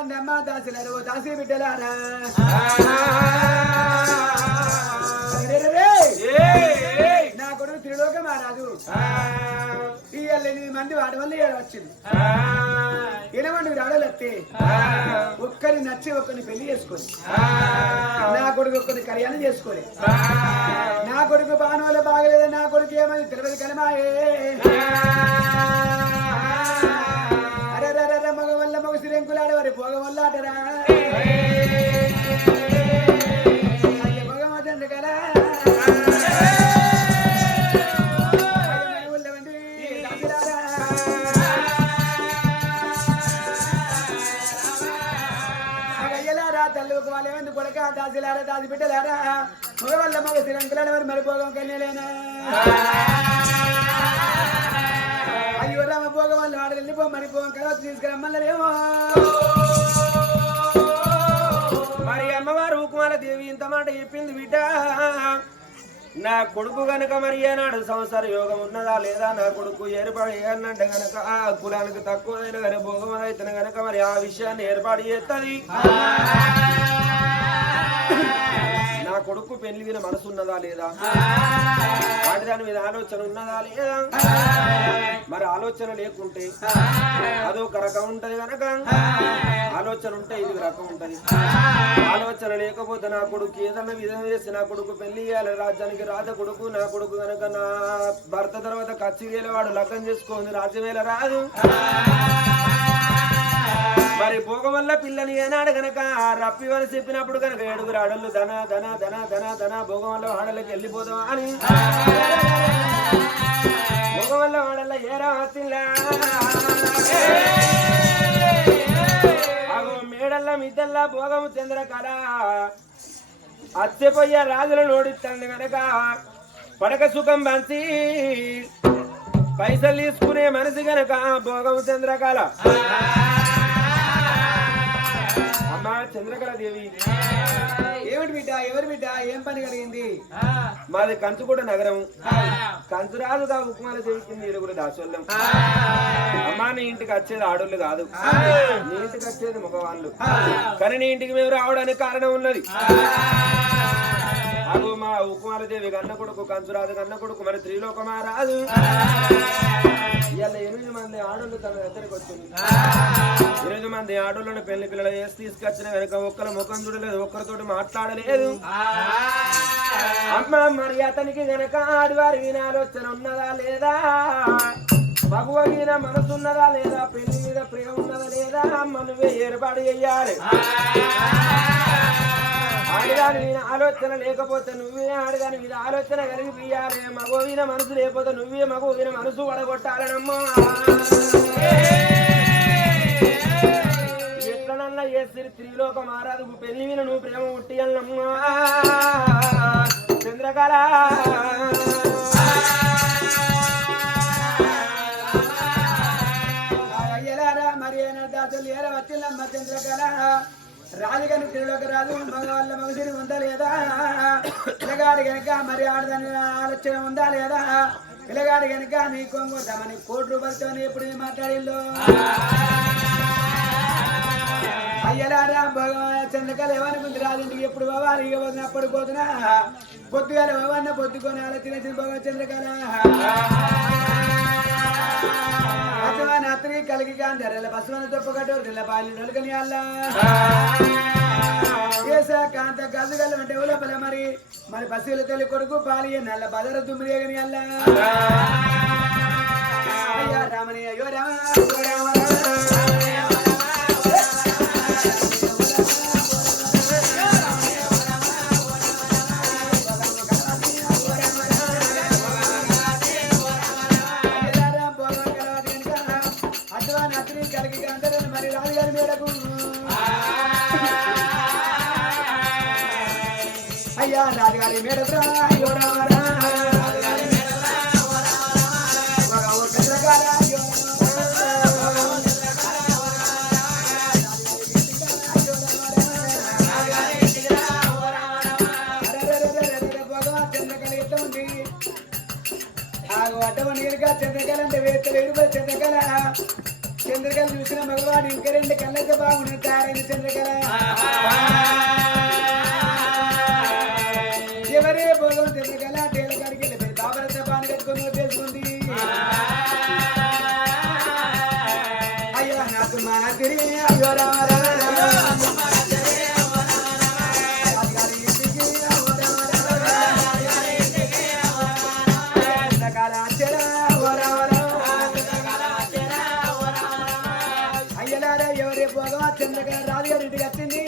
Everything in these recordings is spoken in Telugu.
మంది అమ్మ దాసులారు దాసి బిడ్డలారా నా కొడుకు త్రిలోక మహారాజు ఈ 8 మంది వాడి వల్ల వచ్చింది ఎనమంది రాడలు వస్తే ఒక్కరి నచ్చి ఒక్కరిని పెళ్లి చేసుకోని నా కొడుకు ఒక్కరిని కళ్యాణం చేసుకోలే నా కొడుకు బాను వల్ల బాగలేదు నా కొడుకు ఏమని తెలియదు కనమాయే అరే మగ వల్ల మగ శ్రీంకులాడవారి భోగ వల్ల ఆటరా భోగమతండి కదా వాళ్ళేమంది కొడక దాసిలారా దాసి బిడ్డలారా మగ వల్ల మగ శ్రీలంకలాడవారు మరిపోగం కన్యలేనా అయ్యో రామ భోగం వల్ల ఆడ వెళ్ళిపో మరిపోగం కదా తీసుకురమ్మన్నారేమో మరి అమ్మవారు కుమార దేవి ఇంత మాట చెప్పింది బిడ్డ నా కొడుకు గనక మరి ఏనాడు సంసార యోగం ఉన్నదా లేదా నా కొడుకు ఏర్పాటు చేయనంటే గనక ఆ కులానికి తక్కువైన గన భోగం అయితే గనక మరి ఆ విషయాన్ని ఏర్పాటు చేస్తుంది నా కొడుకు పెళ్లి మీద మనసు ఉన్నదా లేదా ఆడదాని మీద ఆలోచన ఉన్నదా లేదా మరి ఆలోచన లేకుంటే అదొక రకం ఉంటది కనుక ఆలోచన ఉంటే ఇది రకం ఉంటది ఆలోచన లేకపోతే నా కొడుకు ఏదన్నా విధం చేసి నా కొడుకు పెళ్లి చేయాలి రాజ్యానికి రాజ కొడుకు నా కొడుకు కనుక నా భర్త తర్వాత కచ్చివేల వాడు లగ్నం చేసుకోండి రాజ్యవేళ రాదు మరి భోగం వల్ల పిల్లని ఏనాడు గనక రప్పి అని చెప్పినప్పుడు కనుక 7 ఆడళ్ళు ధన ధన ధన ధన ధన భోగం వల్ల వాడలకి వెళ్ళిపోదాం అని భోగం వల్ల వాడల్ల ఏరా వచ్చిల్లా అగో మేడల్లా మిద్దల్లా భోగము చంద్రకళ అచ్చపోయ్య రాజులను ఓడిస్తాను గనక పడక సుఖం పంచి పైసలు తీసుకునే మనసు గనక భోగము చంద్రకళ అమ్మా చంద్రకళ దేవి ఏమిటి బిడ్డ ఎవరి బిడ్డ ఏం పని కలిగింది మాది కంచుకోట నగరం కంచురాజుగా ఉకుమాల దేవికి 7 దాసోళ్ళం అమ్మా నీ ఇంటికి వచ్చేది ఆడోళ్ళు కాదు నీ ఇంటికి వచ్చేది మగవాళ్ళు కానీ నీ ఇంటికి మేము రావడానికి కారణం ఉన్నది అగో మా ఉకుమాల దేవి కన్న కొడుకు కంచురాజు కన్న కొడుకు మరి త్రిలోకమారాజు ఇవాళ 8 మంది ఆడోళ్ళు తన దగ్గరికి వచ్చింది 8 మంది ఆడోళ్ళను పెళ్లి పిల్లలు వేసి తీసుకొచ్చిన వెనక ఒక్కరు ముఖం చూడలేదు ఒక్కరితోటి మాట్లాడలేదు అమ్మ మరి అతనికి గనక ఆదివారి విన ఆలోచన ఉన్నదా లేదా మగువ మీద మనసు ఉన్నదా లేదా పెళ్లి మీద ప్రేమ ఉన్నదా లేదా అమ్మ నువ్వే ఏర్పాటు చెయ్యాలి ఆడదాని మీద ఆలోచన లేకపోతే నువ్వే ఆడదాని మీద ఆలోచన కలిగి పియ్యాలి మగో మీద మనసు లేకపోతే నువ్వే మగో మీద మనసు పడగొట్టాలనమ్మా ఎట్లనన్నా ఏ త్రిలోక మహారాజు పెళ్లి మీద నువ్వు ప్రేమ ఉట్టియన్నమ్మా చంద్రకళ అయ్యలారా మరి దాతలు ఏరా వచ్చిందమ్మ చంద్రకళ రాజుగాని త్రిలోక రాజు మగ వాళ్ళ మగసిరి ఉందా లేదా పిల్లగాడి కనుక మరి ఆడదాని ఆలోచన ఉందా లేదా పిల్లగాడి కనుక నీ కొంగొద్దామని 1 కోటి రూపాయలతో ఎప్పుడు మాట్లాడిందో అయ్యలారా భగవాన్ చంద్రకళ ఏమనుకుంది రాజుంటికి ఎప్పుడు పోవాలి ఇక అప్పుడు పోతున్నా పొద్దుగా భగవాన్న పొద్దుకొని ఆలోచన భగవాన్ చంద్రకళ అతని కలిగి కాంతరెల్ల బస్సులను తొప్పగట్టు బాలి నొలకని అల్లా కాంత గజగల్లు అంటే లోపల మరి మరి బస్సుల తల్లి కొడుకు పాలి నల్ల బదర దుమ్మిరేగని అల్లా అయ్యా రామని అయ్యో రామ మరి రాజుగారి మేడకు అయ్యా రాజుగారి మేడకు అటువంటి చంద్రకళ అంటే వేస్తలేడు చంద్రకళ చంద్రకళ చూసిన మగవాడు ఇంకా 2 కళ్ళైతే బాగుంటుంది తయారైన చంద్రకళ ఎవరే భోగం చంద్రకళ టేల కాడికి వెళ్ళిపోయి బాబరత పాని కట్టుకొని వచ్చేసుకుంది అయ్యా నాకు మాదిరి అయ్యో రామరా చంద్రకళ రాజుగారి ఇంటికి వచ్చింది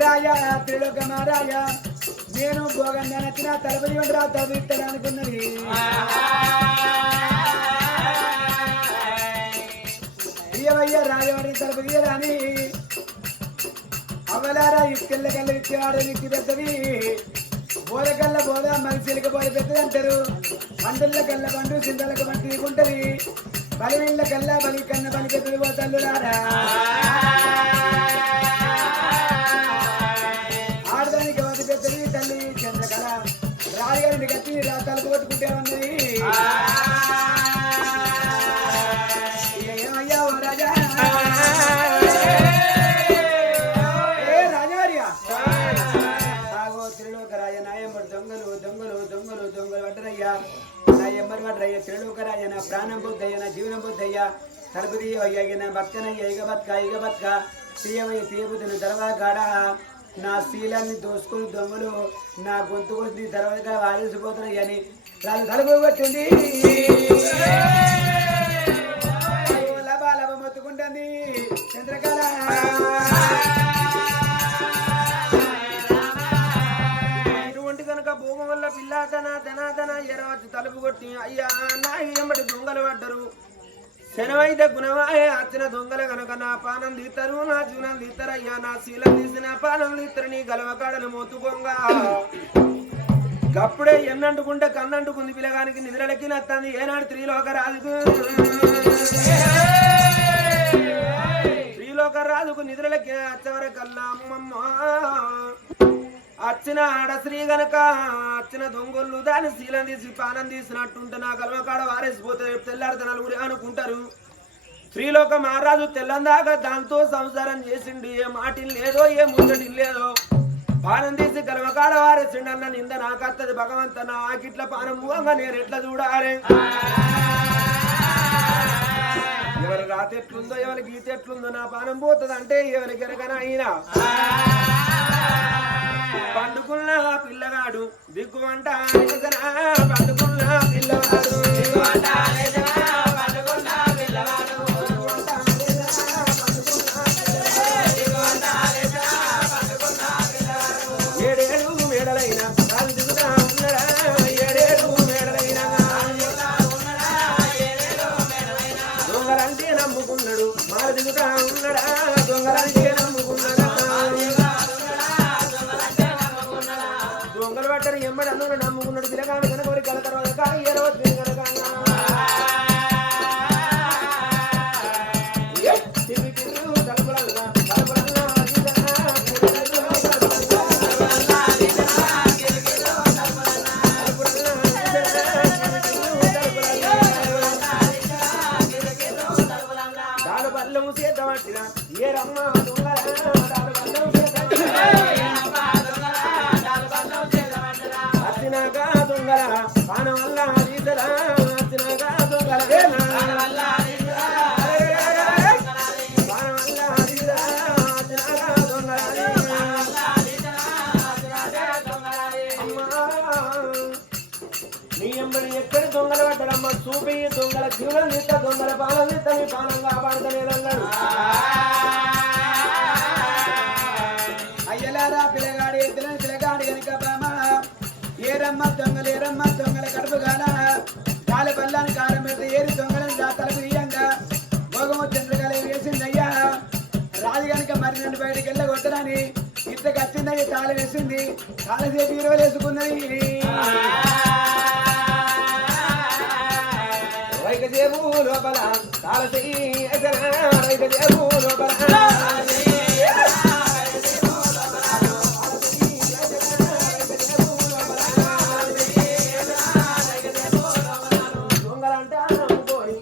రాజా త్రిలోకమా రాజా నేను భోగంగా నచ్చిన తలుపు రా తలుపు ఇస్తాను అనుకున్నది ఇయ్యవయ్య రాజవాడిని తలుపు తీయరాని అవలారా ఇసుకెళ్ళకల్లా ఇచ్చేవాడు నీకు పెద్దవి బోలకల్ల బోద మనిషిలకి పోయి పెద్దది అంటారు పండుల కల్ల పండు సిందలకు పంట తీసుకుంటది బలివిళ్ళ కల్లా బలి కన్న బలి పెద్దది పోతాళ్ళు రారా ఆడదానికి వది పెద్దది తల్లి చంద్రకళ రాజగారిని కట్టి తలుపు కొట్టుకుంటే ఉన్నది ఏమయ్యా ఓ రాజా రాజవారియా ఆగో త్రిలోక రాజ నాయమ్మడు దొంగలు దొంగలు దొంగలు దొంగలు పట్టరయ్యా నా ఎమ్మరి పట్టరయ్యా త్రిలోక రాజ నా ప్రాణం బుద్ధయ్యా నా జీవనం బుద్ధయ్యా తలుపు తీయవయ్యా నా బతకనయ్యా ఇక బతక తీయవయ్య తీయబుద్ధులు దర్వాగాడ నా శీలాన్ని దోసుకుని దొంగలు నా గొంతు కొద్ది దర్వాగా వారేసిపోతున్నాయి అని రాజు తలుపు కొట్టింది లభా లభ మొత్తుకుంటుంది చంద్రకళ భూమి వల్ల పిల్లాదన ధనాదన ఎరవచ్చు తలుపు కొట్టి అయ్యా నా ఎంబడి దొంగలు పడ్డరు శనవైతే గుణమాయ అచ్చిన దొంగలు కనుక నా పానం తీస్తారు నా జీవనం తీస్తారు అయ్యా నా శీలం తీసి నా పానం తీస్తారు నీ గలవకాడలు మొత్తుకోంగా గప్పుడే ఎన్నంటుకుంటే కన్నంటుకుంది పిల్లగానికి నిద్రలకి నత్తంది ఏనాడు త్రిలోక రాజుకు నిద్రలకి అచ్చవరకల్లా అమ్మమ్మ అచ్చిన ఆడశ్రీ గనక అచ్చిన దొంగలు దాని శీలం తీసి పానం తీసినట్టుంటే నా కలవకాడ వారేసిపోతే తెల్లారితే నలుగురు అనుకుంటారు శ్రీలోక మహారాజు తెల్లందాకా దాంతో సంసారం చేసిండి ఏ మాటిని లేదో ఏ ముచ్చటి లేదో పానం తీసి కలవకాడ వారేసిండి అన్న నింద నాకత్తది భగవంత నా ఆకిట్ల పానం మూవంగా నేను ఎట్లా చూడాలి ఎవరి రాత ఎట్లుందో ఎవరి గీత ఎట్లుందో నా పానం పోతుంది అంటే ఎవరికి ఎరగన అయినా పండుకున్న పిల్లగాడు దిక్కువంట పండుకున్న పిల్లగాడు ఏడేడు మేడలైన రాజు దిగుతా ఉన్నడా ఏడేడు మేడలైన దొంగలంటే నమ్ముకున్నాడు మాల దిగుతా ఉన్నడా దొంగలంటే నమ్ముకున్నాడా దొంగలు పట్టారు ఎమ్మడి అన్ను నమ్ముకున్నాడు పిల్లగాడు కనుక కల తర్వాత కానీ ఏ రోజు కనుక దాని బల్లము చేత పట్టిన ఏ రమ్మ అచ్చినాగా దొంగల పానం వల్ల ఈతరా అచ్చినాగా దొంగల పానం వల్ల నీ ఎంబడి ఎక్కడి దొంగలు పడ్డారమ్మ చూపి దొంగల జీవనం తీస్తా దొంగల పాలన తీస్తా నీ పాలన కాపాడుతలేదన్నాడు అయ్యలారా పిల్లగాడి ఎద్దులని పిల్లగాడి కనుక బామ ఏరమ్మ దొంగల కడుపు గాల కాల బల్లాన్ని కారం పెడితే ఏరి దొంగలని తలుపు తీయంగా భోగము చంద్రకళ వేసిందయ్యా రాజు కనుక మరి నన్ను బయటకు వెళ్ళగొట్టనని ఇంతకు వచ్చిందయ్య తాళ వేసింది కాలసేపు ఈరోజు వేసుకున్నది రైకజేబు లోపల రైకజేబు లోపల దొంగలంటే నమ్ముకోని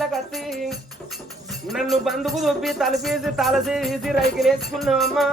ఇంట్లోకి వచ్చి నన్ను బందుకు దొబ్బి తలపేసి తలసేసి రైకిలేసుకున్నావమ్మా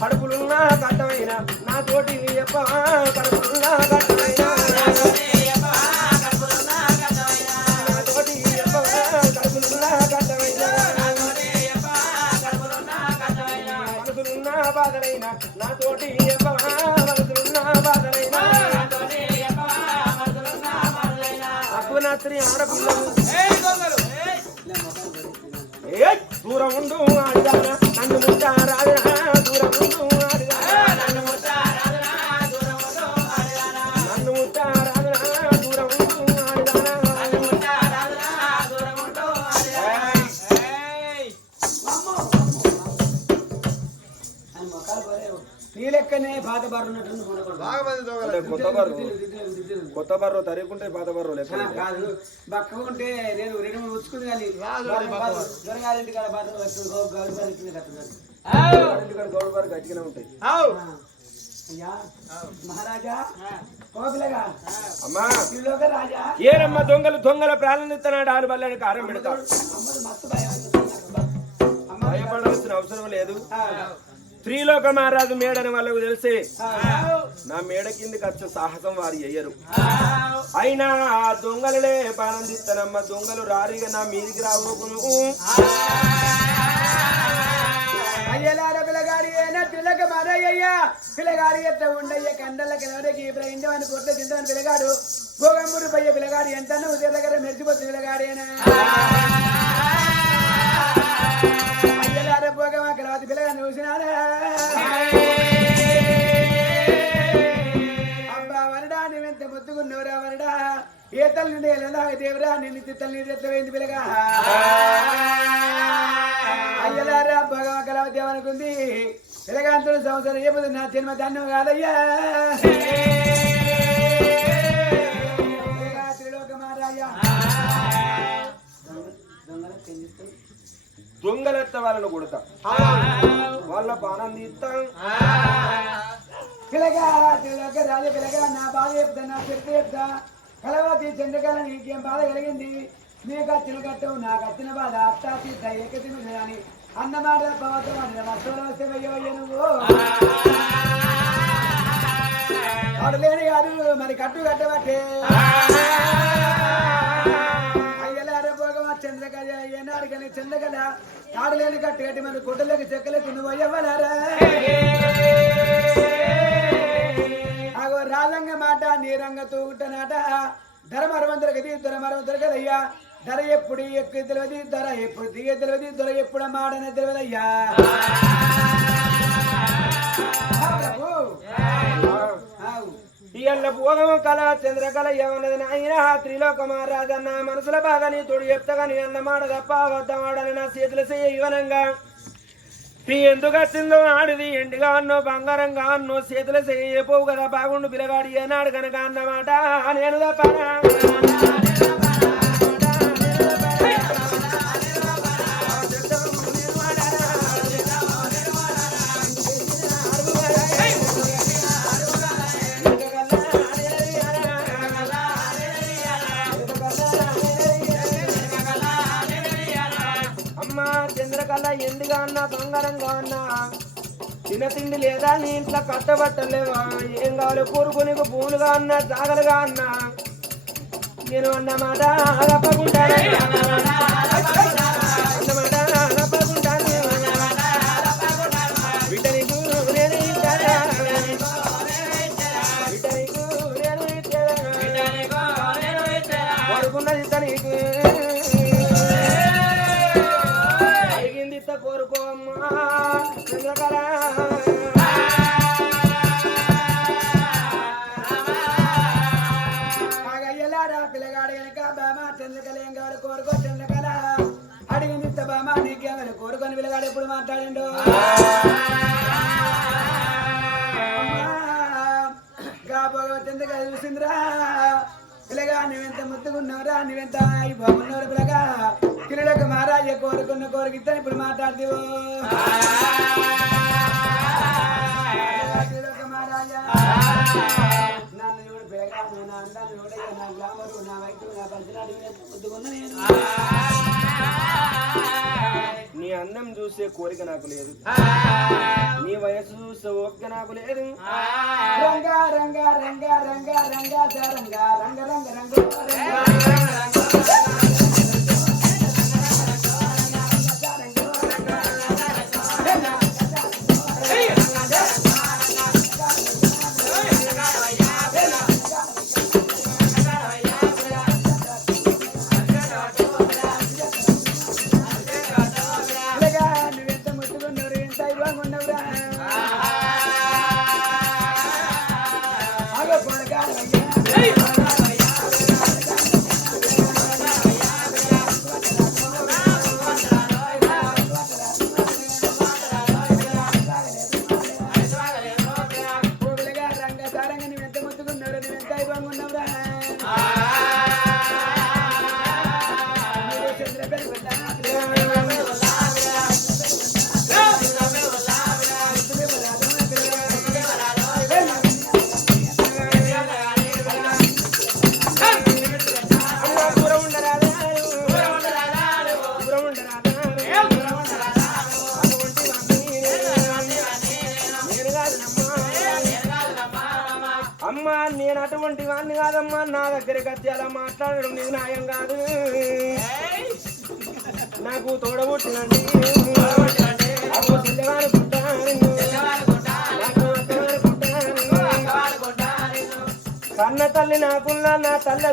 కడుపులున్నా కట్టమైనా నాతోటి చెప్పవా కడుపులున్నా కట్టమైనా నాతోటి చెప్పవా కడుపులున్నా కట్టమైనా మనసులున్నా బాధలైనా నాతోటి చెప్పవా మనసులున్నా బాధలైనా అప్పునాత్రి ఆడపిల్లలు దూరం ఉండు ఆడిదానా నన్ను ముట్టారాదినా దూరం ఉండు ఆడిదానా నన్ను ముట్టారాదినా దూరం ఉండు ఆడిదానా నీ లెక్కనే పాత బర్రు ఉన్నట్టు కొత్త బర్రు తరిగుంటే పాత బర్రు లెక్క కాదు బక్క ఉంటే నేను 2-3 ఉచ్చుకుంది కానీ దొరగారింటి కాడ పాత గౌడు బారు గట్టిగానే ఉంటాయి అయ్యా మహారాజా కోపిలగా అమ్మా రాజా ఏరమ్మ దొంగల ప్రాణిస్తున్నాడు ఆరు బల్లని కారం పెడతాడు మస్తు భయపడాల్సిన అవసరం లేదు త్రిలోక మహారాజు మేడని వాళ్ళకు తెలిసే నా మేడ కిందికి వచ్చే సాహసం వారు చెయ్యరు అయినా ఆ దొంగలనే పానందిస్తానమ్మ దొంగలు రారిగా నా మీదికి రాబోకును అయ్యలార పిల్లగాడి అయినా పిల్లక మరయ్యా పిల్లగాడి ఎట్లా ఉండయ్య కండలకి ఎవరికి ఇండవని కొట్ట తింటాను పిల్లగాడు గోగంబూరు పయ్య పిల్లగాడు ఎంత ఉదయ దగ్గర మెరిచిపోతుంది పిల్లగాడేనా అయ్యలార పోగమా కలవతి పిల్లగాడు చూసినారా అబ్బా వరడా నువ్వెంత ముద్దుకున్నవరా వరడా ఏ తల్లి ఎలా దేవరా నిన్ను తిత్తలు నీరు ఎట్లా పోయింది పిల్లగా అయ్యలారా భగవా కలవతి అనుకుంది పిల్లగాంతుడు సంవత్సరం ఏ నా జన్మ ధాన్యం కాదయ్యా త్రిలోక మహారాజా దొంగలెత్త వాళ్ళను కొడతా వాళ్ళ పానం తీస్తాం పిల్లగా త్రిలోక రాజు పిల్లగా నా బాధ చెప్తా నా చెప్తే చెప్తా కలవతి చంద్రకళ నీకేం బాధ కలిగింది నీకు వచ్చిన కట్టవు నాకు వచ్చిన బాధ అత్తాసి ఏకతిని అని అన్నమాట పవత్వం వస్తువులు వస్తే వెయ్యవయ్య నువ్వు అడలేని కాదు మరి కట్టు కట్టబట్టే అయ్యలారే పోగమా చంద్రకళ ఏనాడు కానీ చంద్రకళ ఆడలేని కట్టు కట్టి మన గుడ్డలోకి చెక్కలకి నువ్వు అయ్యవ్వలారా అగో రాజంగ మాట నీరంగ తూగుంటనాట ధర మరవందరగది ధర మరవందరగదయ్యా ధర ఎప్పుడు ఎక్కువ తెలియదు ధర ఎప్పుడు దిగే తెలియదు ధర ఎప్పుడు మాడనే తెలియదయ్యా ఇయ్యల్ల భోగము కళ చంద్రకళ ఏమన్నది నాయన త్రిలోక మహారాజన్న మనసుల బాధ నీ తోడు చెప్తగాని అన్నమాట తప్ప అబద్ధమాడని నా చేతులు చేయ ఇవనంగా నీ ఎందుకు వచ్చిందో ఆడిది ఎండిగా అన్నో బంగారంగా అన్నో చేతులు చేయపోవు కదా బాగుండు పిల్లగాడు ఏనాడు కనుక అన్నమాట నేను తప్పనా అమ్మా చంద్రకళ ఎండుగా అన్నా బంగారంగా అన్నా తిన తిండి లేదా నీ ఇంట్లో కట్టబట్టలేవా ఏం కావాలి కోరుకునేకు పూలుగా అన్నా జాగలుగా అన్నా నేను అన్నమాట తప్పకుంటాను వీటనికు నేను కోరుకున్నది తనకు అడిగింది కోరుకో అమ్మా చంద్రకళ పిల్లగాడు కనుక బామా చంద్రకళ ఏం కావాలి కోరుకో చంద్రకళ అడిగింది బామా నీకేమని కోరుకొని పిల్లగాడు ఎప్పుడు మాట్లాడిండు చంద్రకళ చూసిందిరా పిల్లగా నువ్వెంత ముద్దుకున్నావురా నువ్వెంత బాగున్నావు పిల్లగా పిల్లలకు మహారాజా కోరుకున్న కోరిక ఇస్తాను ఇప్పుడు మాట్లాడుతూ మహారాజా నన్ను చూడు పిల్లగా నువ్వు నా అందాన్ని చూడయ్యా నా గ్లామరు నా వైపు నా నీ అందం చూసే కోరిక నాకు లేదు, నీ వయసు చూసే ఓపిక నాకు లేదు. రంగా రంగా రంగా రంగా రంగా రంగా రంగ రంగ రంగ నువ్వెంత ముట్టుకున్నావు ఎంత ఇవ్వకున్నావురా అగో పొడగారయ్యా రంగ సారంగా నువ్వెంత ముట్టుకున్నావు నువ్వెంత ఇవ్వకున్నావురా చంద్ర పెరుగుతా అమ్మా నేను అటువంటి వాడిని కాదమ్మా, నా దగ్గరికి వచ్చి అలా మాట్లాడడం నీకు న్యాయం కాదు. నాకు తోడబుట్టినండి కన్న తల్లి నాకున్నా నా తల్లి